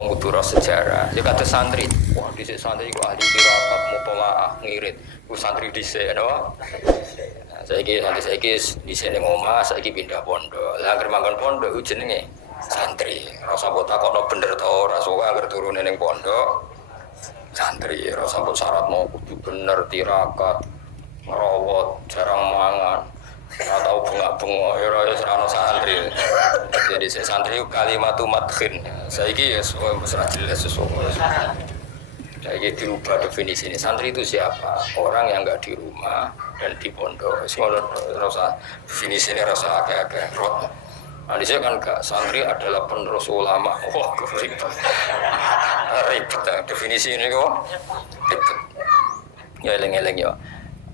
Mudura sejarah, dia kata santri, wah di santri ku ahli tirakat, mutolaah, ngirit, ku santri di sini, no? Saya kira nanti saya kira di sini ngomah, saya kira pindah pondok, lah kermangan pondok ujian ini santri, rasa kota kono bener tau, rasa agar turun neng pondok, santri, rasa kota syarat mau kudu bener tirakat, ngerawat, jarang mangan. Atau bunga-bunga ya serano santri. Jadi santri kalimat madkhin. Saiki ya mesra jelas sesuatu. Saiki dirubah definisi ini. Santri itu siapa? Orang yang enggak di rumah dan di pondok. Semua rasa definisi ini rasa agak-agak rot. Nah, di sini kan enggak, santri adalah penerus ulama. Wah, ribet. Ribet definisi ini kok. Ribet. Ya eleng-eleng ya.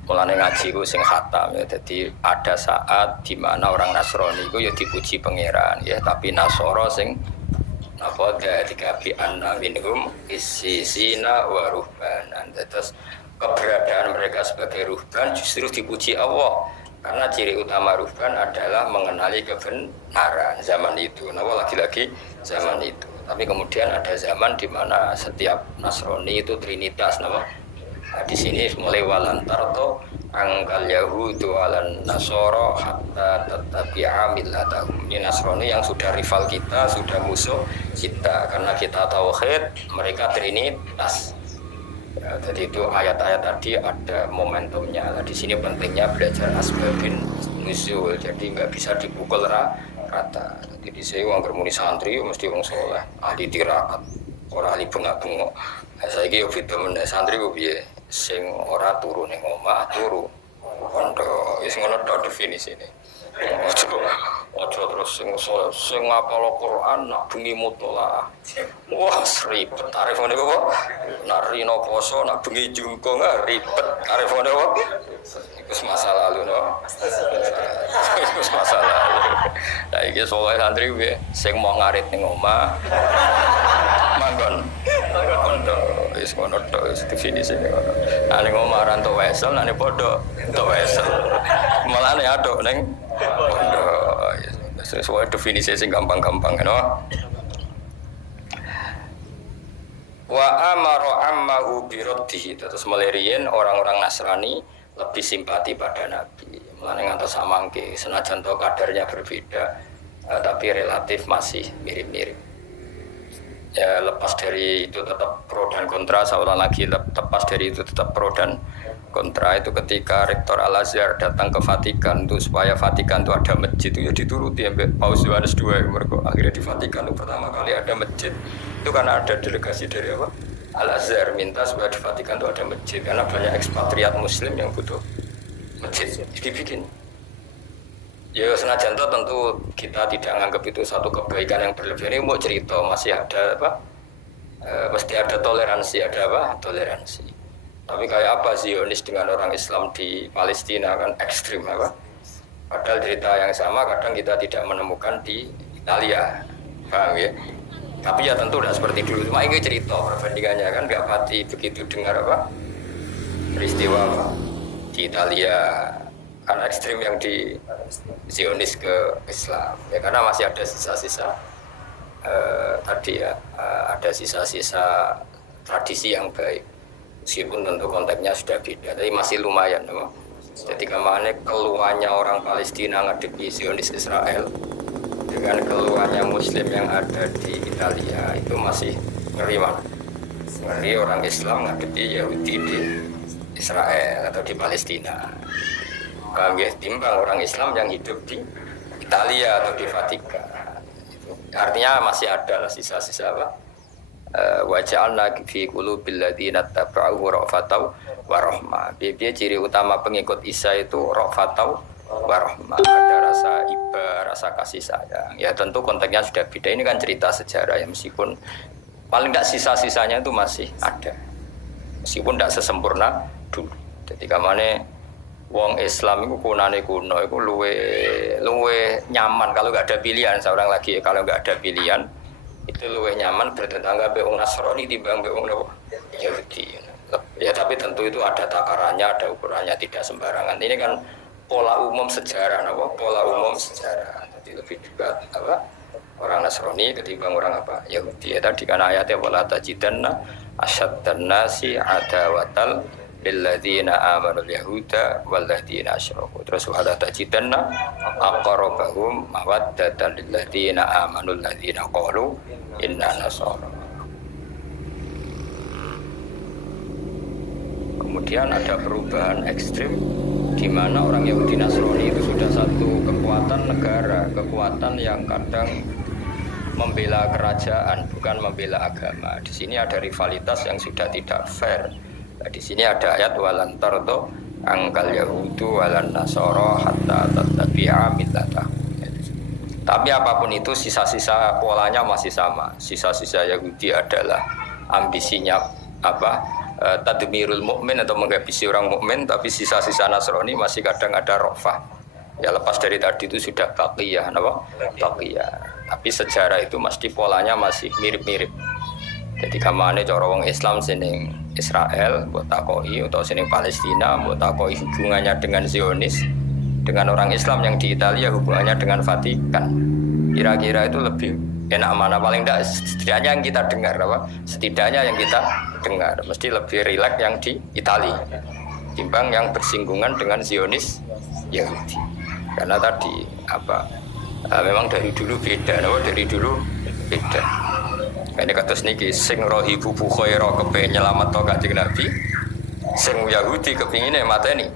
Mulane ngaji ku sing khatam ya, jadi ada saat di mana orang Nasrani ku ya dipuji pangeran ya, tapi Nasoro sing apa ketika bi anna minhum isisina wa ruhbanan. Terus keberadaan mereka sebagai ruhban justru dipuji Allah karena ciri utama ruhban adalah mengenali kebenaran zaman itu. Nah, lagi-lagi zaman itu. Tapi kemudian ada zaman di mana setiap Nasrani itu trinitas, nama. Nah, di sini mulai walantarto angkal Yahudu alan Nasoro hatta tetabi'a millatahum. Ini Nasrani yang sudah rival kita, sudah musuh kita karena kita tauhid, mereka trinitas. Ya, jadi itu ayat-ayat tadi ada momentumnya. Nah, di sini pentingnya belajar asbabin nuzul. Jadi nggak bisa dipukul rata. Jadi di sini orang bermuni santri mesti orang soleh, ahli tirakat, orang ahli bengak-bengok. Nah, saya kira vitamin santri gue biye. Sing ora turu ning omah turu pondok wis ngono tok definisine. Ojo terus sing ngapal Quran nak bengi mutolaah. Wah, ribet tarifane kok. Nak rino poso nak bengi jungkong ribet tarifane kok. Wis masa lalu no. Wis masa lalu. Lah iki soal santri piye sing mau ngarit ning omah. Manggon pondok wis ngono tok definisine ngono. Ane ngomaran to wesel, ane podo to wesel. Malane aduk ning pondok. Sesuai definisi sing gampang-gampang no. Wa amara ammahu bi raddihi. Terus melirian orang-orang Nasrani lebih simpati pada Nabi. Mulane ngantos samangke senajan to kadarnya berbeda, tapi relatif masih mirip-mirip. Ya, lepas dari itu tetap pro dan kontra, seorang lagi lepas dari itu tetap pro dan kontra. Itu ketika Rektor Al-Azhar datang ke Vatikan itu supaya Vatikan itu ada masjid, itu ya dituruti sampai Paus Yohanes II. Akhirnya di Vatikan itu pertama kali ada masjid. Itu karena ada delegasi dari apa? Al-Azhar minta supaya di Vatikan itu ada masjid karena banyak ekspatriat muslim yang butuh masjid. Dibikin. Ya senajan itu tentu kita tidak menganggap itu satu kebaikan yang berlebihan. Ini mau cerita masih ada apa? Pasti ada toleransi, ada apa? Toleransi. Tapi kayak apa Zionis dengan orang Islam di Palestina kan ekstrim apa? Padahal cerita yang sama kadang kita tidak menemukan di Italia, paham ya? Tapi ya tentu tidak seperti dulu. Cuma ini cerita perbandingannya kan nggak pati begitu dengar apa? Peristiwa apa? Di Italia. Karena ekstrim yang di Zionis ke Islam ya, karena masih ada sisa-sisa tadi ya, ada sisa-sisa tradisi yang baik meskipun tentu konteksnya sudah beda, tapi masih lumayan no? Jadi kemana keluarnya orang Palestina ngadepi Zionis Israel dengan keluarnya Muslim yang ada di Italia itu masih ngeri orang Islam ngadepi Yahudi di Israel atau di Palestina. Paham ya, timbang orang Islam yang hidup di Italia atau di Vatikan. Itu artinya masih ada sisa-sisa apa? Wa ja'alna fi qulubil ladzina tabauhu ra'fatau wa rahmah. Dia ciri utama pengikut Isa itu ra'fatau wa rahmah. Ada rasa iba, rasa kasih sayang. Ya tentu konteksnya sudah beda. Ini kan cerita sejarah ya, meskipun paling tidak sisa-sisanya itu masih ada. Meskipun tidak sesempurna dulu. Jadi kemana wong Islam itu kunane kuno itu luwe nyaman kalau nggak ada pilihan. Seorang lagi kalau nggak ada pilihan itu luwe nyaman bertetangga be wong Nasrani timbang be wong Yahudi. Ya tapi tentu itu ada takarannya, ada ukurannya, tidak sembarangan. Ini kan pola umum sejarah, pola umum sejarah. Jadi lebih juga apa? orang Nasrani ketimbang orang apa Yahudi. Ya tadi kan ayatnya wala tajidanna asyaddan nasi adawatal lilladzina amanul yahuda walladzina asyraku. Terus wala tajidanna aqrabahum mawaddatan lilladzina amanul ladzina qalu inna nasara. Kemudian ada perubahan ekstrim di mana orang Yahudi Nasrani itu sudah satu kekuatan negara, kekuatan yang kadang membela kerajaan, bukan membela agama. Di sini ada rivalitas yang sudah tidak fair. Nah, di sini ada ayat walantardo angkal Yahudu walan Nasara hatta tattabi'a millatahum. Tapi apapun itu sisa-sisa polanya masih sama. Sisa-sisa Yahudi adalah ambisinya apa? Tadmirul mukmin atau menghabisi orang mukmin, tapi sisa-sisa Nasrani masih kadang ada rofah. Ya lepas dari tadi itu sudah baqiyah, apa? Baqiyah. Tapi sejarah itu mesti polanya masih mirip-mirip. Jadi kamane cara wong Islam sini Israel, mbok takoki atau sini Palestina, mbok takoki hubungannya dengan Zionis, dengan orang Islam yang di Italia hubungannya dengan Vatikan. Kira-kira itu lebih enak mana? Paling tidak setidaknya yang kita dengar apa? Setidaknya yang kita dengar mesti lebih rileks yang di Italia timbang yang bersinggungan dengan Zionis Yahudi. Karena tadi apa? Memang dari dulu beda, dari dulu beda. Ini kados niki sing rohibu bukhaira kepengen nyelametno Kanjeng Nabi, sing Yahudi kepingine mateni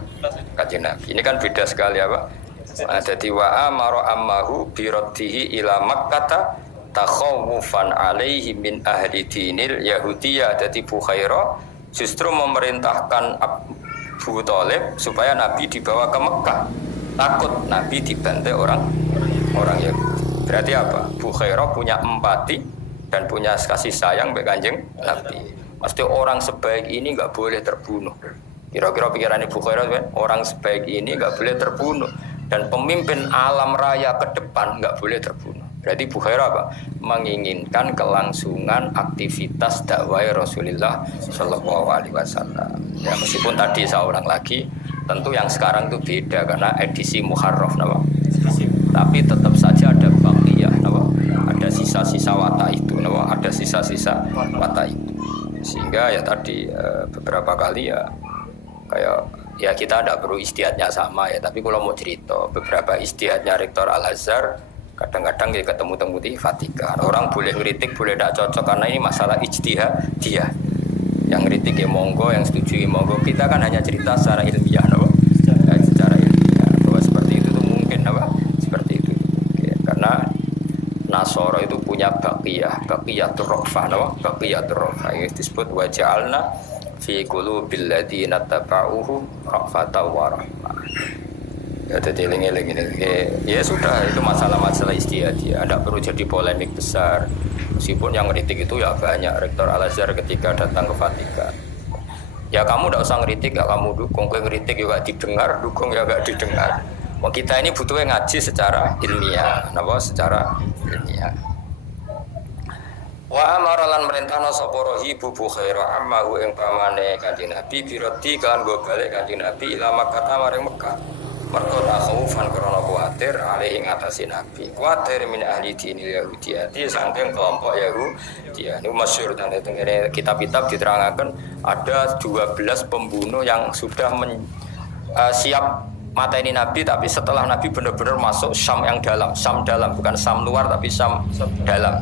Kanjeng Nabi. Ini kan beda sekali apa? Jadi wa amara ammahu bi raddihi ila Makkah takhawufan alaihi min ahli dinil Yahudiyah. Jadi Bukhaira justru memerintahkan Abu Thalib supaya Nabi dibawa ke Mekah. Takut Nabi dibantai orang Yahudi. Berarti apa? Bukhaira punya empati dan punya kasih sayang bagi Kanjeng Nabi. Pasti orang sebaik ini enggak boleh terbunuh. Kira-kira pikirannya Bukhaira kan? Orang sebaik ini enggak boleh terbunuh dan pemimpin alam raya ke depan enggak boleh terbunuh. Berarti Bukhaira apa? Menginginkan kelangsungan aktivitas dakwah Rasulullah Shallallahu Alaihi Wasallam. Ya meskipun tadi saya ulang lagi, tentu yang sekarang itu beda karena edisi Muharraf, tapi tetap saja ada baqiyah, ada sisa-sisa watak itu, ada sisa-sisa watak itu. Sehingga ya tadi beberapa kali ya kayak ya kita tidak perlu istihadnya sama ya, tapi kalau mau cerita beberapa istihadnya Rektor Al-Azhar kadang-kadang ya ketemu di Vatikan. Orang boleh ngeritik, boleh tidak cocok karena ini masalah ijtihad dia. Yang ngeritik ya monggo, yang setuju ya monggo. Kita kan hanya cerita secara ilmiah, secara ilmiah bahwa seperti itu tuh mungkin, seperti itu. Ya, karena Nasara itu punya baqiyatur rafah, baqiyatur rafah. Ini disebut wa ja'alna fi qulubil ladzina tabauhu rafatan wa rahmah. Ya jadi eling-eling ya sudah, itu masalah-masalah istihadiyah, tidak perlu jadi polemik besar. Meskipun yang ngeritik itu ya banyak. Rektor Al-Azhar ketika datang ke Vatikan, ya kamu tidak usah ngeritik, ya kamu dukung. Kau ngeritik juga didengar, dukung ya gak didengar. Wong kita ini butuhnya ngaji secara ilmiah, secara ilmiah. Wa amara lan merintahna sapa Rahibu Bukhaira ammahu ing pamane Kanjeng Nabi birati kan go balik Kanjeng Nabi ila Makkah maring Mekah. Mergo takhawufan karena kuatir alih ing atase Nabi. Kuatir min ahli dinil Yahudiyah. Di saking kelompok Yahudi. Ini masyhur dan tengene kitab-kitab diterangkan ada 12 pembunuh yang sudah siap mateni Nabi, tapi setelah Nabi benar-benar masuk Syam yang dalam. Syam dalam, bukan Syam luar tapi Syam dalam.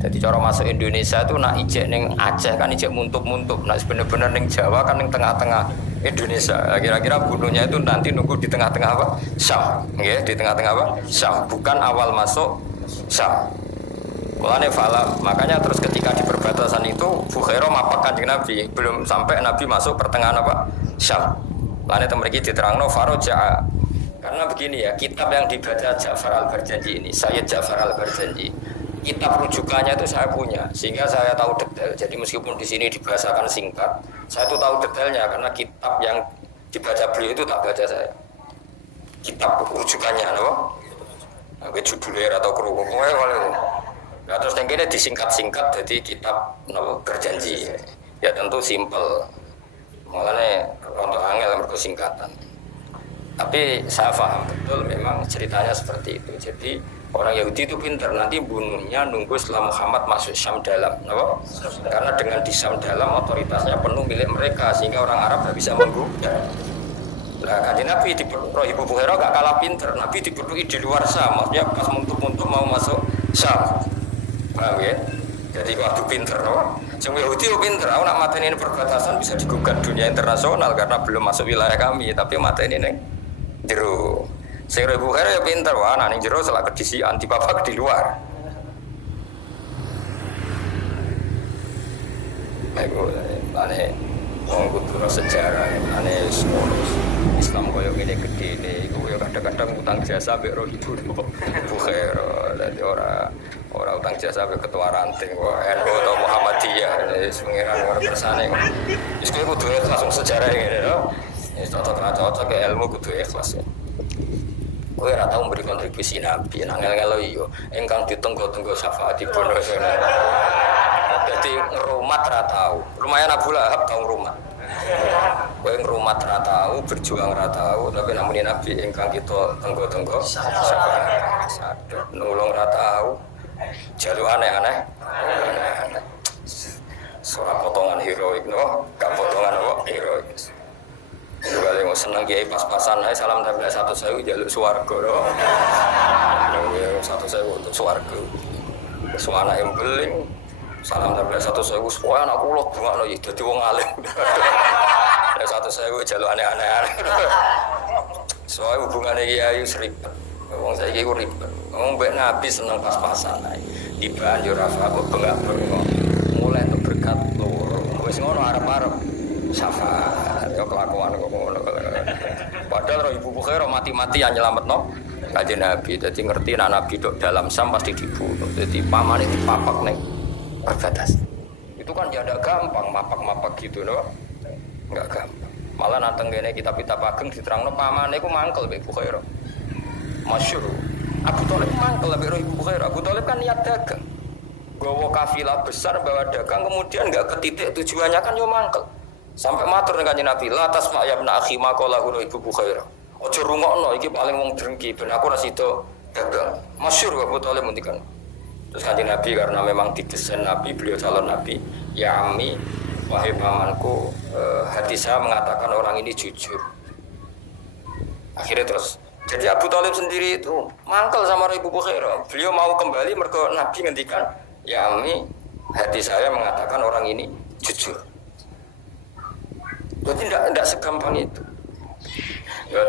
Jadi cara masuk Indonesia itu nak ijek ning Aceh kan ijek muntup-muntup. Nak bener-bener ning Jawa kan ning tengah-tengah Indonesia. Kira-kira bunuhnya itu nanti nunggu di tengah-tengah apa? Syam. Nggih, di tengah-tengah apa? Syam, bukan awal masuk Syam. Mulane fala, makanya terus ketika di perbatasan itu Bukhaira mapak Kanjeng Nabi, belum sampai Nabi masuk pertengahan apa? Syam. Mulane mriki diterangno faraja. Karena begini ya, kitab yang dibaca Ja'far Al-Barjanji ini, Sayyid Ja'far Al-Barjanji, kitab rujukannya itu saya punya, sehingga saya tahu detail. Jadi meskipun di sini dibahasakan singkat, saya itu tahu detailnya karena kitab yang dibaca beliau itu tak baca saya. Kitab rujukannya, judulnya atau kerumuh, nah, terus yang ini disingkat-singkat, jadi kitab berjanji. Ya tentu simpel, makanya untuk angel bersingkatan. Tapi saya paham betul memang ceritanya seperti itu. Jadi Orang Yahudi itu pintar, nanti bunuhnya nunggu setelah Muhammad masuk Syam dalam, no? Karena dengan di Syam dalam otoritasnya penuh milik mereka, sehingga orang Arab tidak bisa menggugat. Nah, kanjeng Nabi di Roh Ibu Bukhara gak kalah pintar, Nabi diperlukan di luar Syam, maksudnya pas muntuk-muntuk mau masuk Syam, paham ya? Jadi waktu pintar, no? Semua Yahudi itu pintar, aku nak mateni ini perbatasan bisa digugat dunia internasional karena belum masuk wilayah kami, tapi mateni ini jero. Sing Roh Ibu Bukhara ya pintar, wah nak ning jero salah kedisian di bapak di luar. Aku aneh, wong kudu sejarah, aneh Islam koyo ngene gede ne, iku ya kadang-kadang utang jasa mbek Roh Ibu Bukhara, dadi ora utang jasa mbek ketua ranting, wah NU atau Muhammadiyah, wis pengiran ora kersane. Wis kowe kudu langsung sejarah ngene lho. Wis cocok ke ilmu kudu ikhlas. Kowe ora tau memberi kontribusi Nabi, nang ngel-ngelo iya, ingkang ditenggo-tenggo syafaatipun. Jadi ngerumat ra tau. Lumayan Abu Lahab tau ngerumat. Kowe ngerumat ra tau, berjuang ra tau, tapi namun Nabi ingkang kita tenggo-tenggo syafaat. Sadar nulung ra tau. Jaluk aneh-aneh. Seorang potongan heroik, no? Gak potongan apa? Heroik. Juga yang seneng kiai pas-pasan, hai salam tablet 1.000 jaluk swarga, no? 1.000 untuk swarga. Suara yang beling. Salam tablet 1.000 supaya anak kula bungakno iki dadi wong alim. Nek 1.000 jaluk aneh-aneh. Soale hubungane kiai ribet. Wong saiki ku ribet. Wong mbek Nabi seneng pas-pasan ae. Diban yo rafa kok bengak-bengok. Mulai untuk berkat loro. Wis ngono arep-arep syafaat. Yo kelakuan kok ngono. Padahal Roh Ibu Bukhara mati-matian nyelametno Kanjeng Nabi. Dadi ngerti nek Nabi dok dalam Sam pasti dibunuh. Dadi pamane dipapak ning perbatasan. Itu kan ya ada gampang mapak-mapak gitu loh. Enggak gampang. Malah nanteng kene kitab-kitab ageng diterangno pamane iku mangkel mbek Bukhara. Masyhur. Abu Thalib mangkel mbek Ibu Bukhara. Abu Thalib kan niat dagang. Gawa kafilah besar bawa dagang kemudian enggak ke titik tujuannya kan yo mangkel. Sampai matur dengan Kanjeng Nabi, "La tasma ya ibn akhi maqala Ibu Bukhara." Aja rungokno iki paling wong drengki ben aku ora sida dagang. Masyhur Abu Thalib ngendikan. Terus Kanjeng Nabi karena memang didesain Nabi, beliau calon Nabi, ya Ami, wahai pamanku, hati saya mengatakan orang ini jujur. Akhirnya terus, jadi Abu Thalib sendiri itu mangkel sama Ibu Bukhara. Beliau mau kembali mergo Nabi ngendikan, ya Ami, hati saya mengatakan orang ini jujur. Jadi tidak segampang itu. Ya,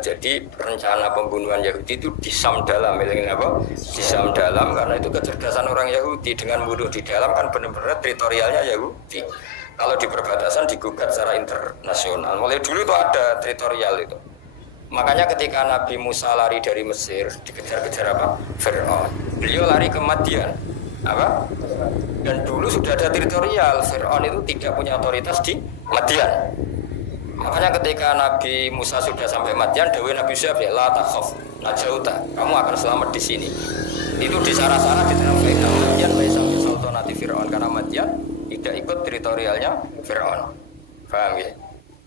jadi rencana pembunuhan Yahudi itu di Sam dalam, apa? Di Sam dalam karena itu kecerdasan orang Yahudi dengan bunuh di dalam kan benar-benar teritorialnya Yahudi. Kalau di perbatasan digugat secara internasional. Mulai dulu itu ada teritorial itu. Makanya ketika Nabi Musa lari dari Mesir dikejar-kejar apa? Fir'aun. Beliau lari ke Madian. Apa? Dan dulu sudah ada teritorial. Fir'aun itu tidak punya otoritas di Madian. Makanya ketika Nabi Musa sudah sampai Madian, dawuh Nabi Syuaib ya la takhaf najauta, kamu akan selamat di sini. Itu di sana-sana di tengah Madian baisa sultanati Firaun karena Madian tidak ikut teritorialnya Firaun. Paham ya?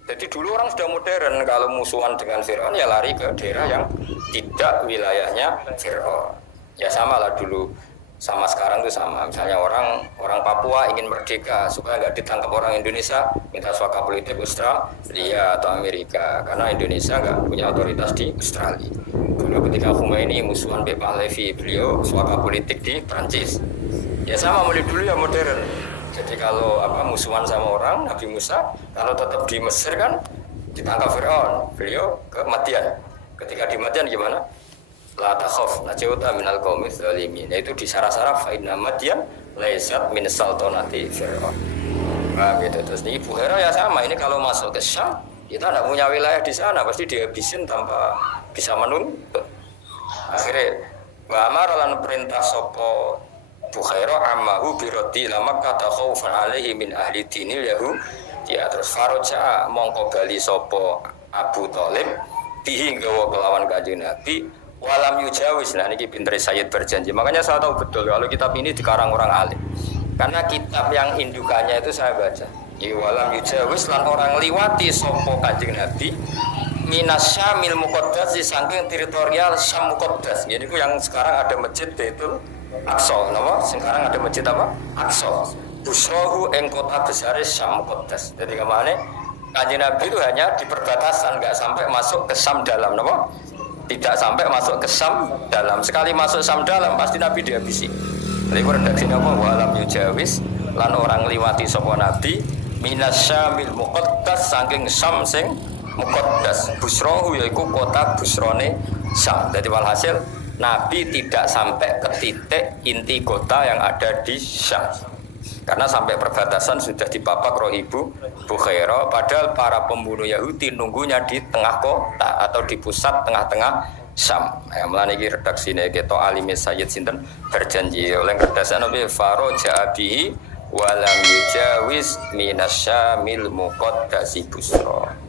Jadi dulu orang sudah modern kalau musuhan dengan Firaun ya lari ke daerah yang tidak wilayahnya Firaun. Ya sama lah dulu. Sama sekarang itu sama, misalnya orang Papua ingin merdeka supaya nggak ditangkap orang Indonesia, minta suaka politik Australia atau Amerika karena Indonesia nggak punya otoritas di Australia. Dulu ketika Khomeini musuhan Pak Pahlavi, beliau suaka politik di Prancis. Ya sama mulai dulu ya modern. Jadi kalau musuhan sama orang Nabi Musa, kalau tetap di Mesir kan ditangkap Firaun, beliau ke Madian. Ketika di Madian gimana? La takhaf najauta minal qaumi dzalimin. Itu di Sarah-Sarah fa inna Madyan laysat min sultanati Fir'aun. Nah, gitu. Terus ini Bukhara ya sama, ini kalau masuk ke Syam, kita tidak punya wilayah di sana, pasti dihabisin tanpa bisa menuntut. Akhirnya wa amara lan perintah sapa Bukhara amahu birati lama kata khaufan alaihi min ahli dinil yahud. Ya terus faraja mongko bali sapa Abu Thalib bihi gawa kelawan Kanjeng Nabi. Walam yujawis, nah ini pinter Sayyid berjanji. Makanya saya tahu betul kalau kitab ini dikarang orang alim. Karena kitab yang indukannya itu saya baca. Walam yujawis lan orang liwati sopo Kanjeng Nabi minasyamil muqaddas di saking teritorial Syam muqaddas. Jadi yang sekarang ada masjid Baitul Aqsa, napa? Sekarang ada masjid apa? Aqsa. Busrohu ing kota besar Syam muqaddas. Jadi kemana? Kanjeng Nabi itu hanya di perbatasan, nggak sampai masuk ke Syam dalam, napa? Tidak sampai masuk ke Syam dalam. Sekali masuk Syam dalam pasti Nabi dihabisi. Jadi redaksinya apa? Walam yujawis lan orang liwati sapa Nabi minasyamil muqaddas saking Syam sing muqaddas. Busrohu yaiku kota busrone Syam. Jadi walhasil Nabi tidak sampai ke titik inti kota yang ada di Syam. Karena sampai perbatasan sudah dipapak Rohibu Bukhaira. Padahal para pembunuh Yahudi nunggunya di tengah kota atau di pusat tengah-tengah Syam. Mulane iki redaksine kita alime Sayyid sinten berjanji oleh redaksane Nabi Faroja bihi walam yujawis minasyamil muqaddasi busra.